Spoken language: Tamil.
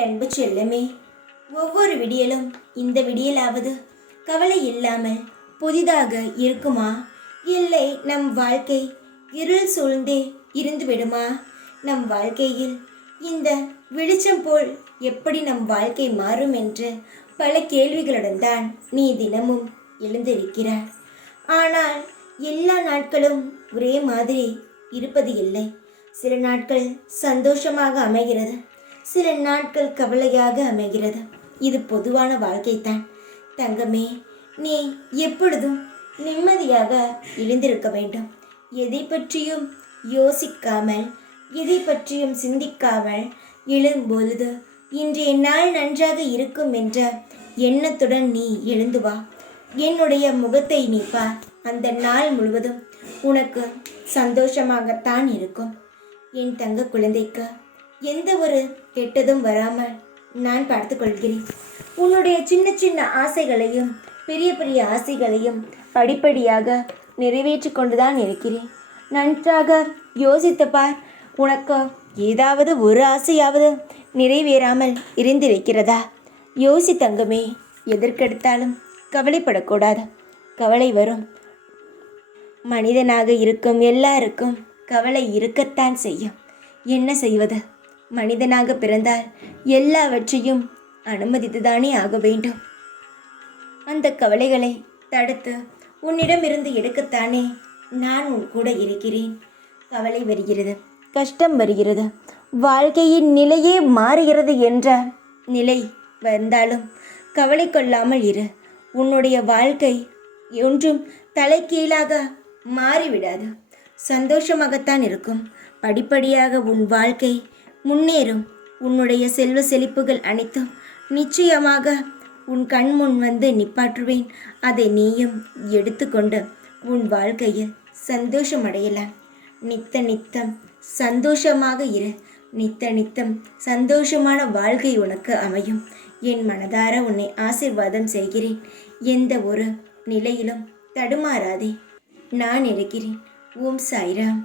அன்பு செல்லமே, ஒவ்வொரு விடியலும் இந்த விடியலாவது கவலை இல்லாமல் புதிதாக இருக்குமா? இல்லை நம் வாழ்க்கை இருள் சூழ்ந்தே இருந்து விடுமா? நம் வாழ்க்கையில் இந்த வெளிச்சம் போல் எப்படி நம் வாழ்க்கை மாறும் என்று பல கேள்விகளுடன் தான் நீ தினமும் எழுந்திருக்கிறாய். ஆனால் எல்லா நாட்களும் ஒரே மாதிரி இருப்பது இல்லை. சில நாட்கள் சந்தோஷமாக அமைகிறது, சில நாட்கள் கவலையாக அமைகிறது. இது பொதுவான வாழ்க்கைத்தான். தங்கமே, நீ எப்பொழுதும் நிம்மதியாக எழுந்திருக்க வேண்டும். எதை பற்றியும் யோசிக்காமல், எதை பற்றியும் சிந்திக்காமல் எழும்பொழுது இன்றைய நாள் நன்றாக இருக்கும் என்ற எண்ணத்துடன் நீ எழுந்து வா. என்னுடைய முகத்தை நீ பார். அந்த நாள் முழுவதும் உனக்கு சந்தோஷமாகத்தான் இருக்கும். என் தங்க குழந்தைக்கு எந்த ஒரு கெட்டதும் வராமல் நான் பார்த்து கொள்கிறேன். உன்னுடைய சின்ன சின்ன ஆசைகளையும் பெரிய பெரிய ஆசைகளையும் படிப்படியாக நிறைவேற்றி கொண்டுதான் இருக்கிறேன். நன்றாக யோசித்து பார். உனக்கு ஏதாவது ஒரு ஆசையாவது நிறைவேறாமல் இருந்திருக்கிறதா? யோசி தங்கமே. எதற்கெடுத்தாலும் கவலைப்படக்கூடாது. கவலை வரும். மனிதனாக இருக்கும் எல்லாருக்கும் கவலை இருக்கத்தான் செய்யும். என்ன செய்வது? மனிதனாக பிறந்தால் எல்லாவற்றையும் அனுமதித்துதானே ஆக வேண்டும். அந்த கவலைகளை தடுத்து உன்னிடமிருந்து எடுக்கத்தானே நான் உன் கூட இருக்கிறேன். கவலை வருகிறது, கஷ்டம் வருகிறது, வாழ்க்கையின் நிலையே மாறுகிறது என்ற நிலை வந்தாலும் கவலை கொள்ளாமல் இரு. உன்னுடைய வாழ்க்கை ஒன்றும் தலைகீழாக மாறிவிடாது. சந்தோஷமாகத்தான் இருக்கும். படிப்படியாக உன் வாழ்க்கை முன்னேறும். உன்னுடைய செல்வ செழிப்புகள் அனைத்தும் நிச்சயமாக உன் கண் முன் வந்து நிப்பாற்றுவேன். அதை நீயும் எடுத்துக்கொண்டு உன் வாழ்க்கையில் சந்தோஷம் அடையலாம். நித்தம் சந்தோஷமாக இரு. நித்தம் சந்தோஷமான வாழ்க்கை உனக்கு அமையும். என் மனதார உன்னை ஆசீர்வாதம் செய்கிறேன். எந்த ஒரு நிலையிலும் தடுமாறாதே. நான் இருக்கிறேன். ஓம் சாய்ராம்.